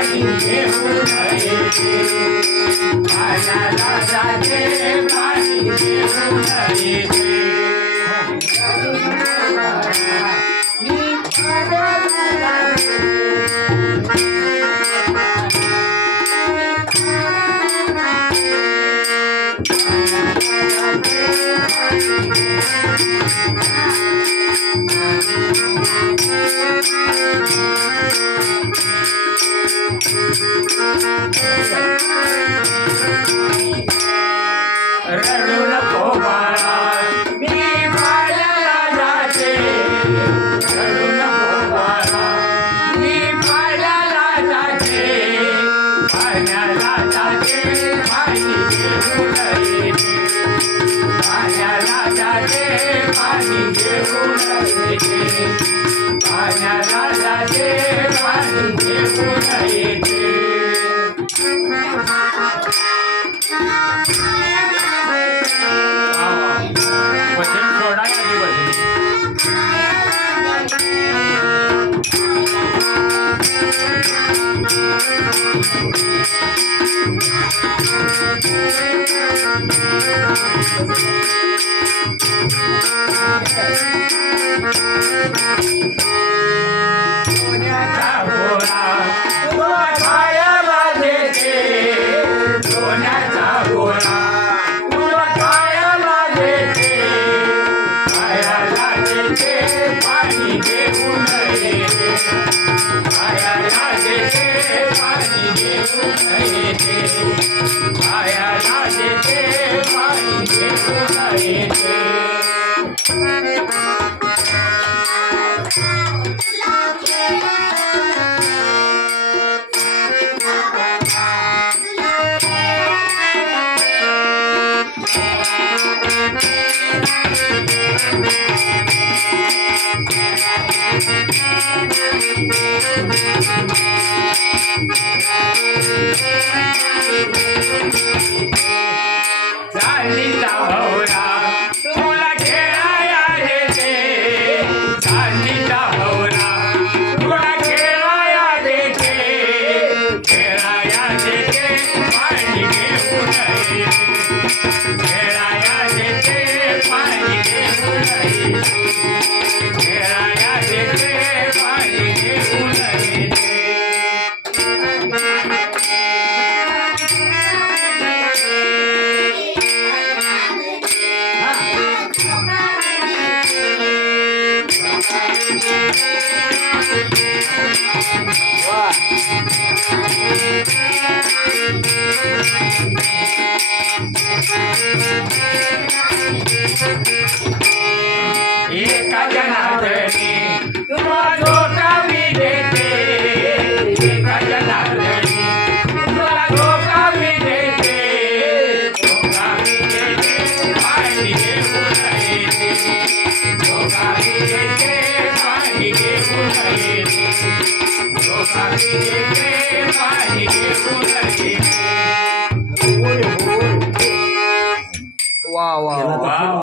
पाणी घेऊन येते पाण्याला जाते पाणी घेऊन येते रडू नको बाळा मी पाण्याला जाते रडू नको बाळा मी पाण्याला जाते पाण्याला जाते पाणी घेऊन येते पाण्याला जाते पाणी घेऊन येते पाण्याला जाते पाणी घेऊन येते वचन सोडा आधी वचन सोन्याचा गोळा तुला खायला देते सोन्याचा गोळा तुला खायला देते खायला देते पाणी घेऊन येते खायला देते पाणी घेऊन येते खायला देते पाणी घेऊन येते चांदीचा भवरा तुला खेळाया देते चांदीचा भवरा तुला खेळाया देते खेळाया देते पाणी घेऊन येते खेळाया देते पाणी घेऊन येते खेळाया देते पाणी घेऊन येते एका जनार्दनी तुला धोका मी देते एका जनार्दनी तुला धोका मी देते धोका मी देते पाणी घेऊन येते धोका मी देते पाणी घेऊन येते धोका मी देते पाणी घेऊन येते वा वा वा